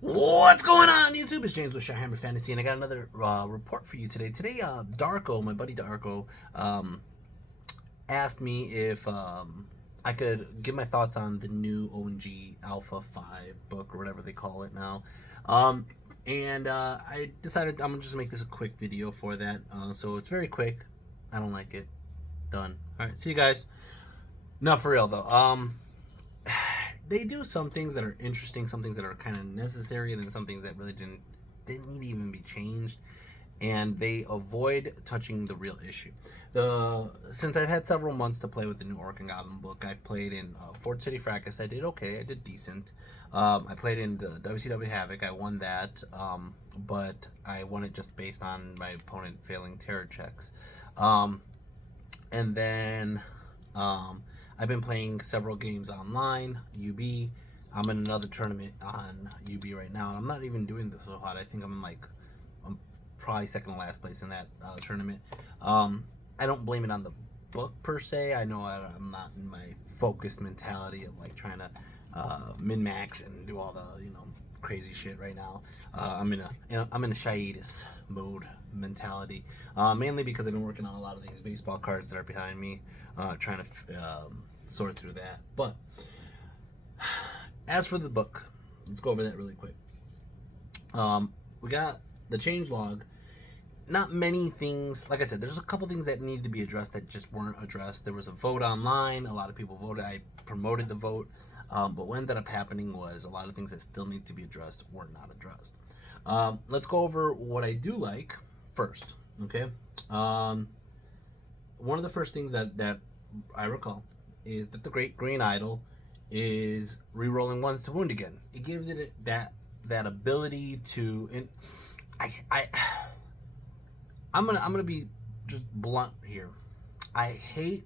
What's going on, YouTube? It's James with Shyhammer Fantasy, and I got another report for you today. Today, Darko, my buddy Darko, asked me if I could give my thoughts on the new ONG Alpha 5 book, or whatever they call it now. And I decided I'm going to just make this a quick video for that. So it's very quick. I don't like it. Done. Alright, see you guys. No, for real, though. They do some things that are interesting, some things that are kind of necessary, and then some things that really didn't need to even be changed. And they avoid touching the real issue. Since I've had several months to play with the new Orc and Goblin book, I played in Fort City Fracas. I did okay. I did decent. I played in the WCW Havoc. I won that, but I won it just based on my opponent failing terror checks. And then I've been playing several games online, UB. I'm in another tournament on UB right now, and I'm not even doing this so hot. I think I'm probably second to last place in that tournament. I don't blame it on the book per se. I know I'm not in my focused mentality of like trying to min-max and do all the crazy shit right now. I'm in a hiatus mode mentality, mainly because I've been working on a lot of these baseball cards that are behind me, trying to sort through that. But as for the book, let's go over that really quick. We got the change log. Not many things, like I said, there's a couple things that need to be addressed that just weren't addressed. There was a vote online. A lot of people voted. I promoted the vote. But what ended up happening was a lot of things that still need to be addressed were not addressed. Let's go over what I do like first. Okay. One of the first things that I recall is that the Great Green Idol is re-rolling ones to wound again. It gives it that ability to. And I'm gonna be just blunt here. I hate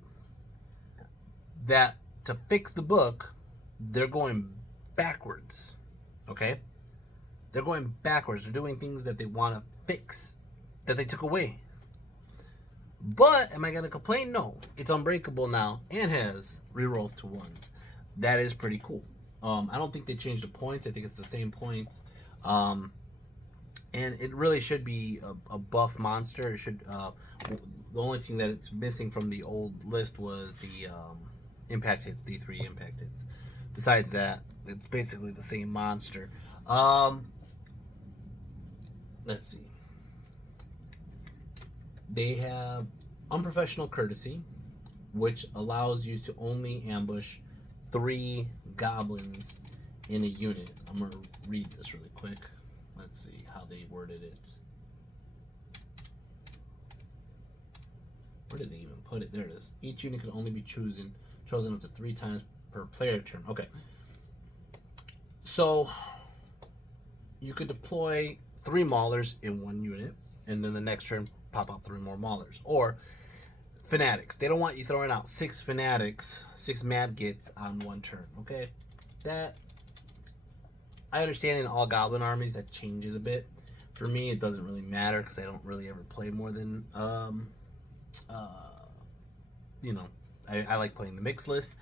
that to fix the book, they're going backwards. Okay? They're going backwards. They're doing things that they want to fix that they took away. But am I gonna complain? No. It's unbreakable now and has rerolls to ones. That is pretty cool. I don't think they changed the points. I think it's the same points. And it really should be a buff monster. It should. The only thing that it's missing from the old list was the impact hits, D3 impact hits. Besides that, it's basically the same monster. Let's see. They have unprofessional courtesy, which allows you to only ambush 3 goblins in a unit. I'm going to read this really quick. Let's see how they worded it. Where did they even put it? There it is. Each unit can only be chosen up to 3 times per player turn. Okay. So you could deploy 3 maulers in 1 unit, and then the next turn pop out 3 more maulers. Or fanatics. They don't want you throwing out 6 fanatics, 6 mad gits on 1 turn. Okay? That, I understand in all goblin armies that changes a bit. For me, it doesn't really matter because I don't really ever play more than, I like playing the mixed list.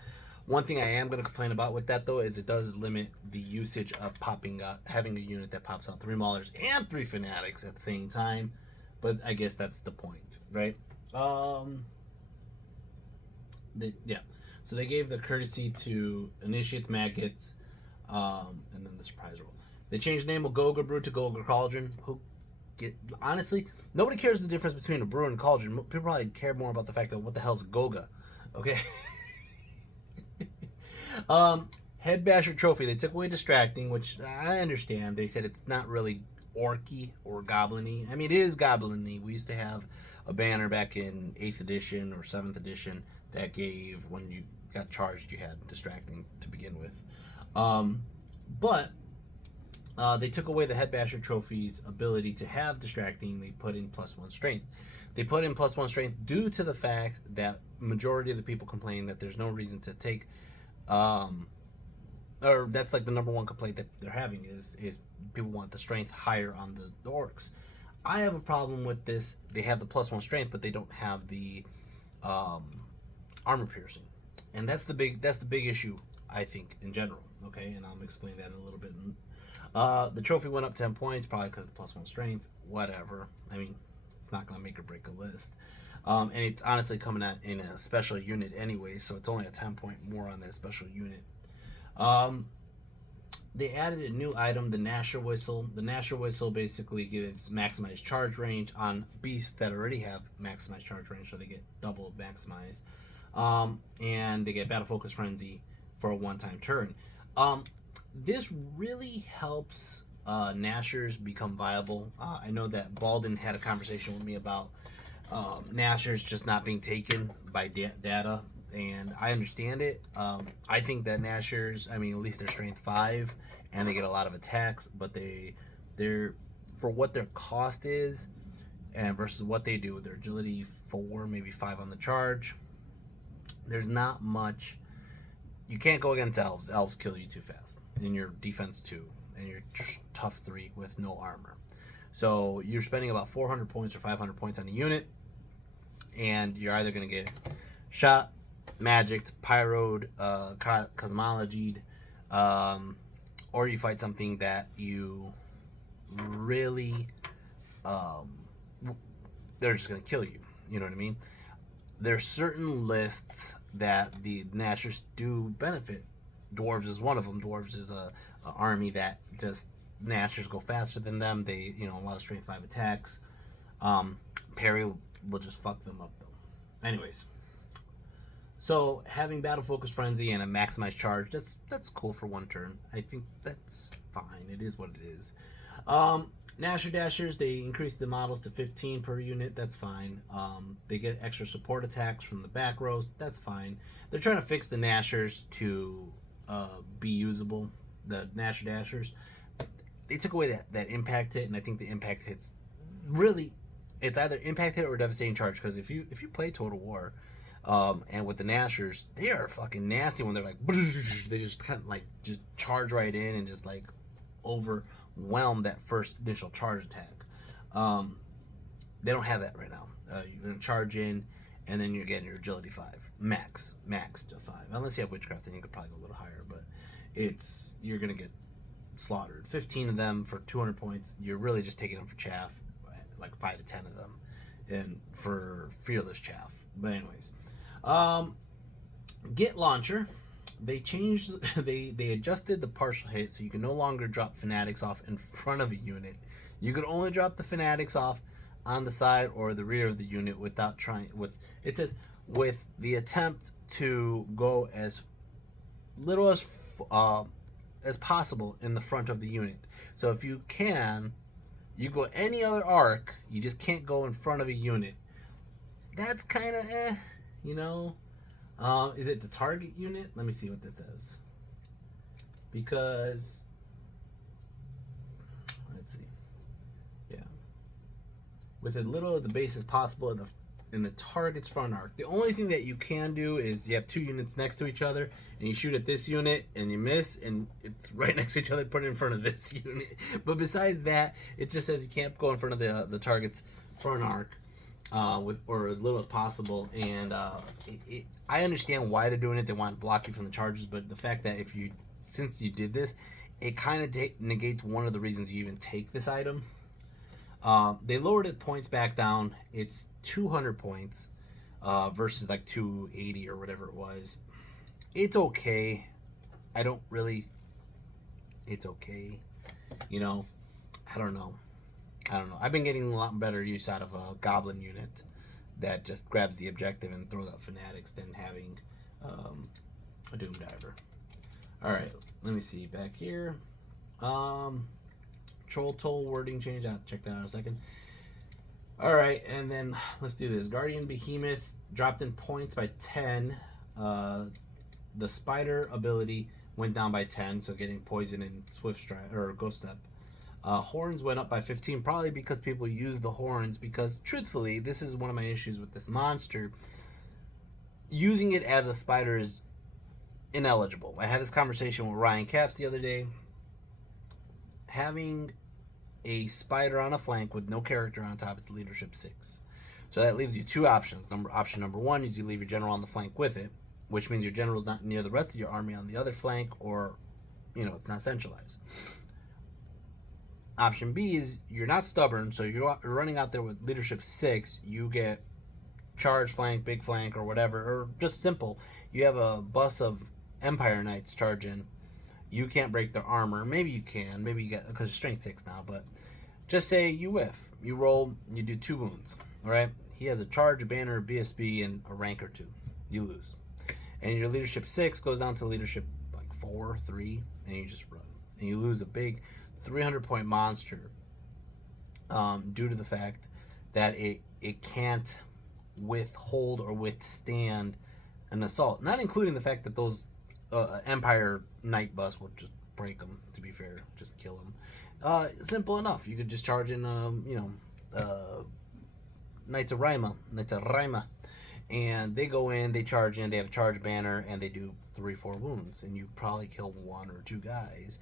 One thing I am going to complain about with that, though, is it does limit the usage of having a unit that pops out 3 maulers and 3 fanatics at the same time. But I guess that's the point, right? So they gave the courtesy to initiates, maggots, and then the surprise roll. They changed the name of Goga Brew to Goga Cauldron. Honestly, nobody cares the difference between a brew and a cauldron. People probably care more about the fact that what the hell's Goga, okay? Head Basher Trophy. They took away distracting, which I understand. They said it's not really orky or goblin-y. I mean, it is goblin-y. We used to have a banner back in 8th edition or 7th edition that gave, when you got charged, you had distracting to begin with. But they took away the Head Basher Trophy's ability to have distracting. They put in +1 strength. They put in +1 strength due to the fact that majority of the people complain that there's no reason to take, or that's like the number 1 complaint that they're having is people want the strength higher on the orcs. I have a problem with this. They have the +1 strength, but they don't have the armor piercing, and that's the big issue, I think, in general. Okay, and I'll explain that in a little bit. The trophy went up 10 points, probably because of +1 strength. Whatever. I mean, it's not going to make or break a list. And it's honestly coming out in a special unit anyway, so it's only a 10-point more on that special unit. They added a new item, the Gnasher Whistle. The Gnasher Whistle basically gives maximized charge range on beasts that already have maximized charge range, so they get double maximized. And they get Battle Focus Frenzy for a one-time turn. This really helps Gnashers become viable. I know that Baldwin had a conversation with me about Gnashers just not being taken by data, and I understand it. I think that Gnashers, I mean, at least they're strength 5, and they get a lot of attacks, but they're for what their cost is, and versus what they do with their agility 4, maybe 5 on the charge. There's not much. You can't go against elves. Elves kill you too fast, and your defense 2, and you're tough 3 with no armor. So you're spending about 400 points or 500 points on a unit, and you're either going to get shot, magicked, pyroed, cosmologied, or you fight something that you really, they're just going to kill you. You know what I mean? There's certain lists that the Gnashers do benefit. Dwarves is one of them. Dwarves is a army that just Gnashers go faster than them. They, a lot of strength 5 attacks. Parry will just fuck them up though. Anyways, so having Battle Focus Frenzy and a maximized charge, that's cool for one turn. I think that's fine. It is what it is. Gnasher Dashers, they increase the models to 15 per unit. That's fine. They get extra support attacks from the back rows. That's fine. They're trying to fix the Gnashers to be usable. The Gnasher Dashers, they took away that impact hit, and I think the impact hits really, it's either impact hit or devastating charge. Because if you play Total War, and with the Gnashers, they are fucking nasty when they're like, they just kind of like just charge right in and just like overwhelm that first initial charge attack. They don't have that right now. You're gonna charge in, and then you're getting your agility 5 max to 5. Unless you have witchcraft, then you could probably go a little higher. But you're gonna get slaughtered. 15 of them for 200 points. You're really just taking them for chaff, like 5 to 10 of them, and for fearless chaff. But anyways, Git Launcher. They changed, they adjusted the partial hit, so you can no longer drop fanatics off in front of a unit. You could only drop the fanatics off on the side or the rear of the unit without trying, it says, with the attempt to go as little as possible in the front of the unit. So if you can, you go any other arc, you just can't go in front of a unit. That's kind of is it the target unit? Let me see what this says. Because, let's see. Yeah. With as little of the base as possible in the target's front arc. The only thing that you can do is you have 2 units next to each other, and you shoot at this unit, and you miss, and it's right next to each other, put it in front of this unit. But besides that, it just says you can't go in front of the target's front arc. Or as little as possible, and I understand why they're doing it. They want to block you from the charges, but the fact that since you did this, it kind of negates one of the reasons you even take this item. They lowered the points back down. It's 200 points versus like 280 or whatever it was. It's okay. It's okay. I don't know. I've been getting a lot better use out of a Goblin unit that just grabs the objective and throws out fanatics than having a Doom Diver. Alright, let me see back here. Troll Toll wording change. I'll check that out in a second. Alright, and then let's do this. Guardian Behemoth dropped in points by 10. The Spider ability went down by 10, so getting poison and Swift Strike or Ghost Step. Horns went up by 15, probably because people use the horns, because truthfully, this is one of my issues with this monster. Using it as a spider is ineligible. I had this conversation with Ryan Caps the other day. Having a spider on a flank with no character on top is leadership 6. So that leaves you 2 options. Option number 1 is you leave your general on the flank with it, which means your general's not near the rest of your army on the other flank, or, it's not centralized. Option B is you're not stubborn, so you're running out there with leadership 6. You get charge flank, big flank, or whatever, or just simple. You have a bus of Empire Knights charging. You can't break their armor. Maybe you can. Maybe you get, because it's strength 6 now, but just say you whiff. You roll, you do 2 wounds. All right? He has a charge, a banner, a BSB, and a rank or 2. You lose. And your leadership 6 goes down to leadership like 4, 3, and you just run. And you lose a big 300-point monster due to the fact that it can't withhold or withstand an assault. Not including the fact that those Empire Knight bus will just break them, to be fair. Just kill them. Simple enough. You could just charge in, Knights of Rima. And they go in, they charge in, they have a charge banner, and they do 3-4 wounds. And you probably kill 1 or 2 guys.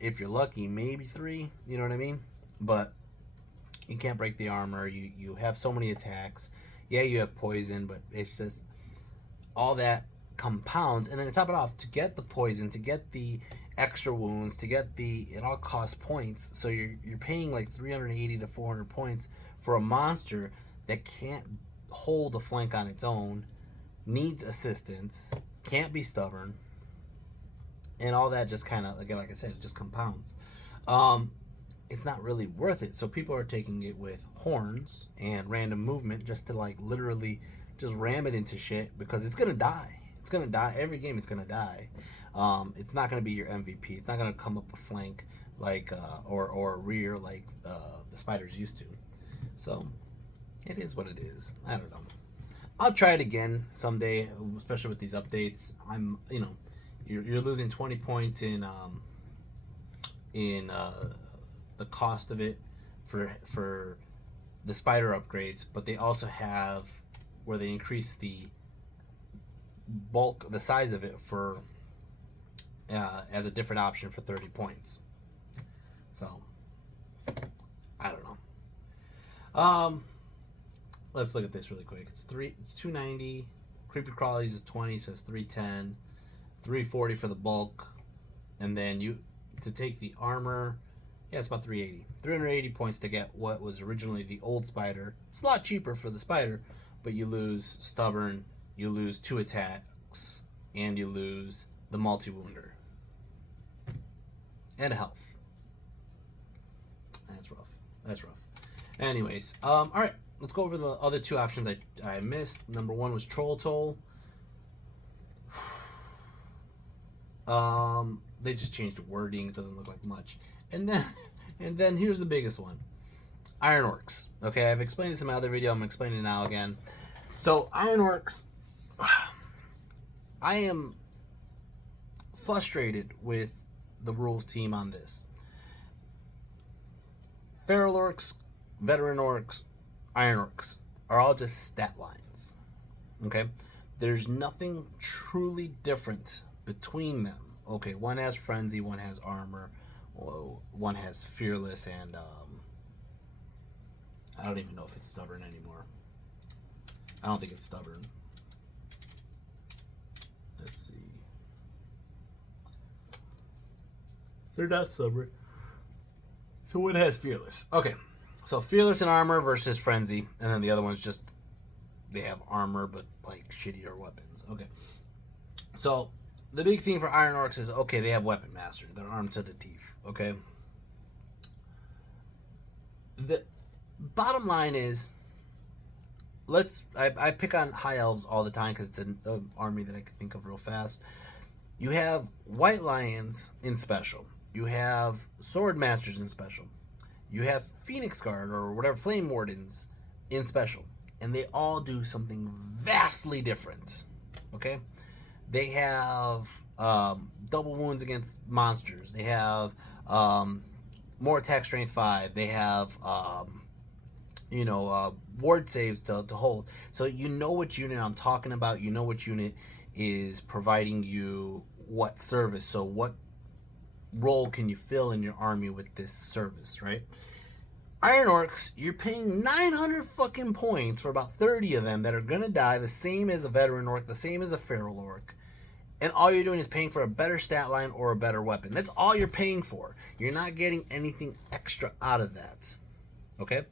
If you're lucky, maybe 3, you know what I mean? But you can't break the armor. You have so many attacks. Yeah, you have poison, but it's just all that compounds. And then to top it off, to get the poison, to get the extra wounds, to get it all costs points. So you're paying like 380 to 400 points for a monster that can't hold a flank on its own, needs assistance, can't be stubborn, and all that just kind of, again, like I said, it just compounds. It's not really worth it. So people are taking it with horns and random movement just to like literally just ram it into shit because it's gonna die. It's gonna die every game. It's gonna die. It's not gonna be your MVP. It's not gonna come up a flank like or rear like the spiders used to. So it is what it is. I don't know. I'll try it again someday, especially with these updates. You're losing 20 points in the cost of it for the spider upgrades, but they also have where they increase the bulk, the size of it for as a different option for 30 points. So I don't know. Let's look at this really quick. It's 290. Creepy crawlies is 20, so it's 310. 340 for the bulk, and then to take the armor. Yeah, it's about 380. 380 points to get what was originally the old spider. It's a lot cheaper for the spider, but you lose stubborn, you lose 2 attacks, and you lose the multi-wounder. And health. That's rough. That's rough. Anyways, alright, let's go over the other 2 options I missed. Number 1 was Troll Toll. They just changed the wording. It doesn't look like much. And then here's the biggest one. Iron Orcs. Okay, I've explained this in my other video. I'm explaining it now again. So, Iron Orcs, I am frustrated with the rules team on this. Feral Orcs, Veteran Orcs, Iron Orcs are all just stat lines. Okay? There's nothing truly different between them. Okay, one has Frenzy, one has Armor, one has Fearless, and I don't even know if it's Stubborn anymore. I don't think it's Stubborn. Let's see. They're not Stubborn. So one has Fearless. Okay, so Fearless and Armor versus Frenzy, and then the other one's just, they have Armor, but like shittier weapons. Okay, so the big thing for Iron Orcs is, okay, they have Weapon Master. They're armed to the teeth, okay? The bottom line is, I pick on High Elves all the time because it's an army that I can think of real fast. You have White Lions in Special. You have Sword Masters in Special. You have Phoenix Guard or whatever, Flame Wardens in Special. And they all do something vastly different, okay? They have double wounds against monsters. They have more attack strength 5. They have ward saves to hold. So you know which unit I'm talking about. You know which unit is providing you what service. So what role can you fill in your army with this service, right? Iron Orcs, you're paying 900 fucking points for about 30 of them that are gonna die, the same as a Veteran Orc, the same as a Feral Orc. And all you're doing is paying for a better stat line or a better weapon. That's all you're paying for. You're not getting anything extra out of that. Okay?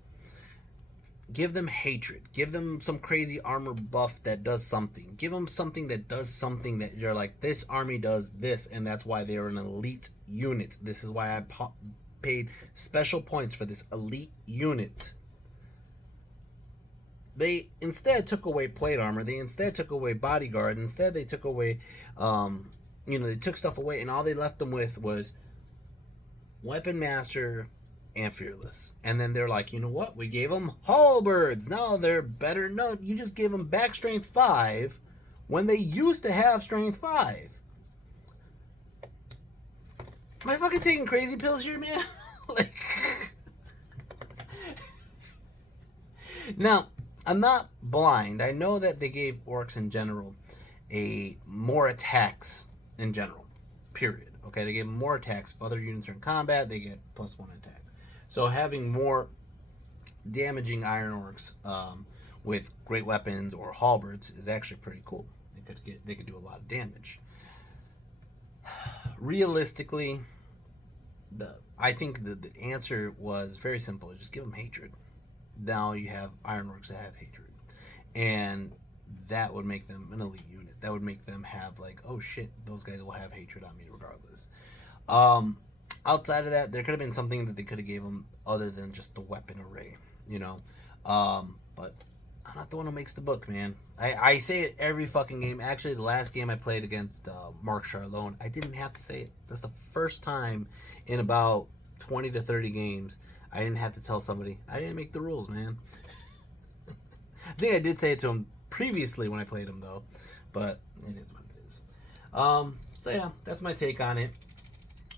Give them hatred. Give them some crazy armor buff that does something. Give them something that does something that you're like, this army does this, and that's why they're an elite unit. This is why I paid special points for this elite unit. They instead took away plate armor. They instead took away bodyguard. Instead, they took away, they took stuff away, and all they left them with was weapon master and fearless. And then they're like, you know what? We gave them halberds. Now they're better. No, you just gave them back strength 5 when they used to have strength 5. Am I fucking taking crazy pills here, man? Like, now, I'm not blind. I know that they gave orcs in general more attacks in general, period. Okay, they gave them more attacks. If other units are in combat, they get +1 attack. So having more damaging iron orcs with great weapons or halberds is actually pretty cool. They could do a lot of damage. Realistically, I think the answer was very simple. Just give them hatred. Now you have iron orcs that have hatred, and that would make them an elite unit. That would make them have like, oh shit, those guys will have hatred on me regardless. Outside of that, there could have been something that they could have gave them other than just the weapon array, but I'm not the one who makes the book, man. I say it every fucking game. Actually, the last game I played against Mark Charlone, I didn't have to say it. That's the first time in about 20 to 30 games I didn't have to tell somebody. I didn't make the rules, man. I think I did say it to him previously when I played him, though. But it is what it is. So, yeah, that's my take on it.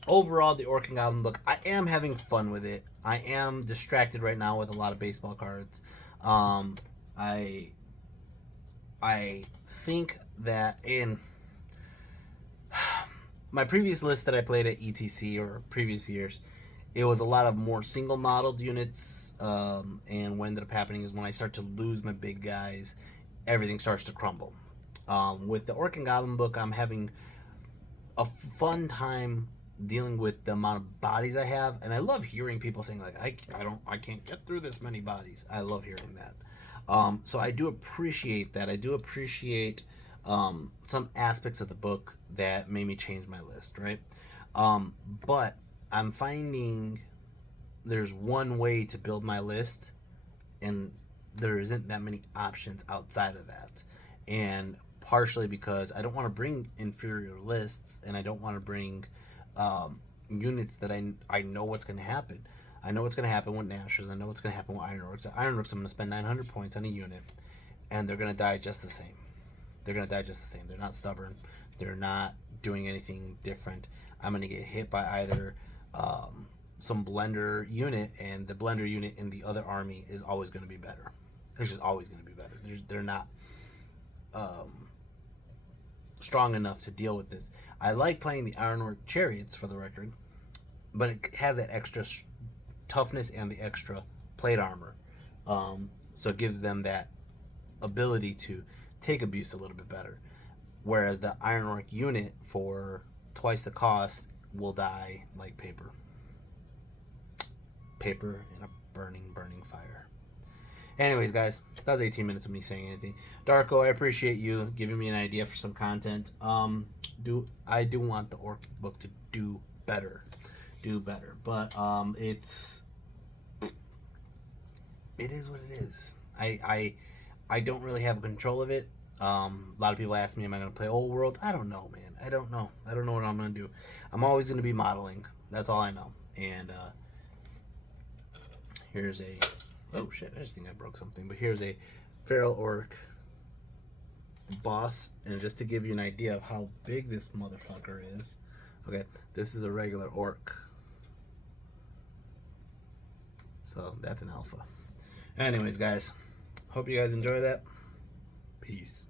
Overall, the Orc and Goblin book, I am having fun with it. I am distracted right now with a lot of baseball cards. I think that in my previous list that I played at ETC or previous years, it was a lot of more single modeled units, and what ended up happening is when I start to lose my big guys, everything starts to crumble. With the Orc and Goblin book, I'm having a fun time dealing with the amount of bodies I have, and I love hearing people saying like, I can't get through this many bodies. I love hearing that. So I do appreciate that. I do appreciate some aspects of the book that made me change my list, right? But I'm finding there's one way to build my list, and there isn't that many options outside of that. And partially because I don't want to bring inferior lists, and I don't want to bring units that I know what's going to happen. I know what's going to happen with Nashers. I know what's going to happen with Iron Orcs. Iron Orcs, I'm going to spend 900 points on a unit, and they're going to die just the same. They're going to die just the same. They're not stubborn. They're not doing anything different. I'm going to get hit by either some blender unit, and the blender unit in the other army is always going to be better. It's just always going to be better. They're not strong enough to deal with this. I like playing the Iron Orc Chariots, for the record, but it has that extra toughness and the extra plate armor. So it gives them that ability to take abuse a little bit better. Whereas the Iron Orc unit, for twice the cost, will die like paper. Paper in a burning fire. Anyways, guys, that was 18 minutes of me saying anything. Darko, I appreciate you giving me an idea for some content. I do want the Orc book to do better. But it is what it is. I don't really have control of it. A lot of people ask me, am I going to play Old World? I don't know, man. I don't know what I'm going to do. I'm always going to be modeling. That's all I know. And here's a... Oh, shit. I just think I broke something. But here's a Feral Orc boss. And just to give you an idea of how big this motherfucker is. Okay, this is a regular Orc. So, that's an alpha. Anyways, guys. Hope you guys enjoy that. Peace.